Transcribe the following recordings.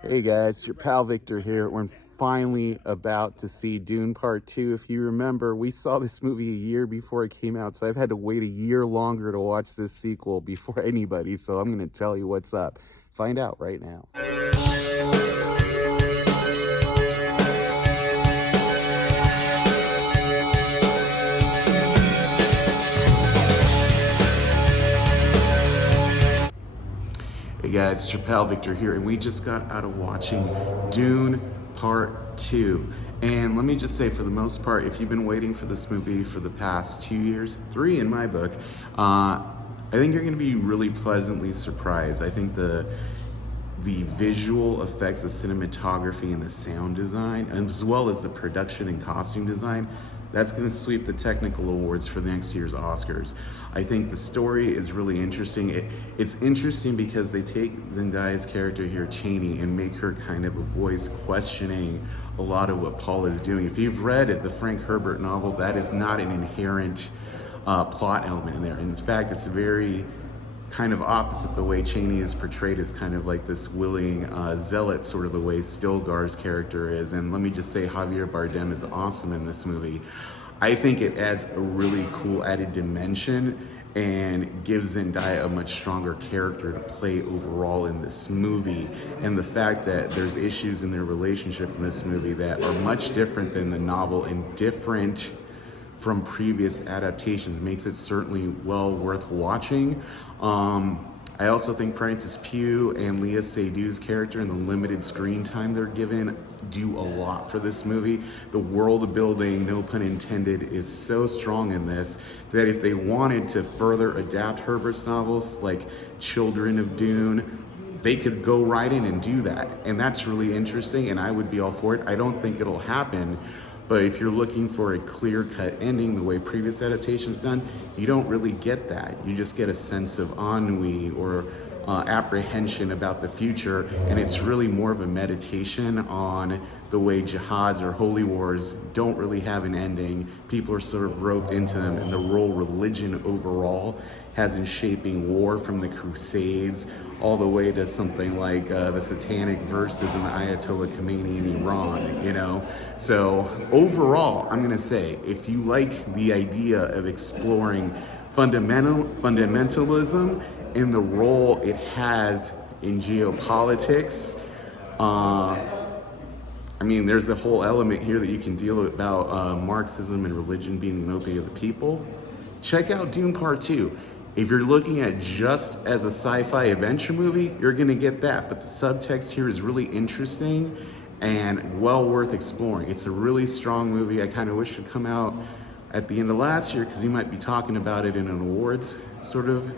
Hey guys, your pal Victor here. We're finally about to see Dune Part 2. If you remember, we saw this movie a year before it came out, so I've had to wait a year longer to watch this sequel before anybody, so I'm going to tell you what's up. Find out right now. Hey guys, it's your pal Victor here, and we just got out of watching Dune Part 2. And let me just say, for the most part, if you've been waiting for this movie for the past 2 years, 3 in my book, I think you're going to be really pleasantly surprised. I think the visual effects, the cinematography, and the sound design, as well as the production and costume design, that's going to sweep the technical awards for next year's Oscars. I think the story is really interesting. It's interesting because they take Zendaya's character here, Chani, and make her kind of a voice questioning a lot of what Paul is doing. If you've read it, the Frank Herbert novel, that is not an inherent plot element in there. In fact, it's very kind of opposite the way Chani is portrayed as kind of like this willing zealot, sort of the way Stilgar's character is. And let me just say, Javier Bardem is awesome in this movie. I think it adds a really cool added dimension and gives Zendaya a much stronger character to play overall in this movie. And the fact that there's issues in their relationship in this movie that are much different than the novel and different from previous adaptations makes it certainly well worth watching. I also think Francis Pugh and Léa Seydoux' character and the limited screen time they're given do a lot for this movie. The world building, no pun intended, is so strong in this that if they wanted to further adapt Herbert's novels like Children of Dune, they could go right in and do that. And that's really interesting, and I would be all for it. I don't think it'll happen, but if you're looking for a clear-cut ending the way previous adaptations done, you don't really get that. You just get a sense of ennui or apprehension about the future, and it's really more of a meditation on the way jihads or holy wars don't really have an ending. People are sort of roped into them, and the role religion overall has in shaping war, from the Crusades all the way to something like the satanic verses and the Ayatollah Khomeini in Iran, you know? So overall, I'm gonna say, if you like the idea of exploring fundamentalism and the role it has in geopolitics, I mean, there's a whole element here that you can deal with about Marxism and religion being the opiate of the people. Check out Dune Part 2. If you're looking at just as a sci-fi adventure movie, you're gonna get that, but the subtext here is really interesting and well worth exploring. It's a really strong movie. I kind of wish it would come out at the end of last year because you might be talking about it in an awards sort of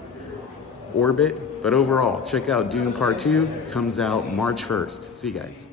orbit, but overall, check out Dune Part 2, comes out March 1st. See you guys.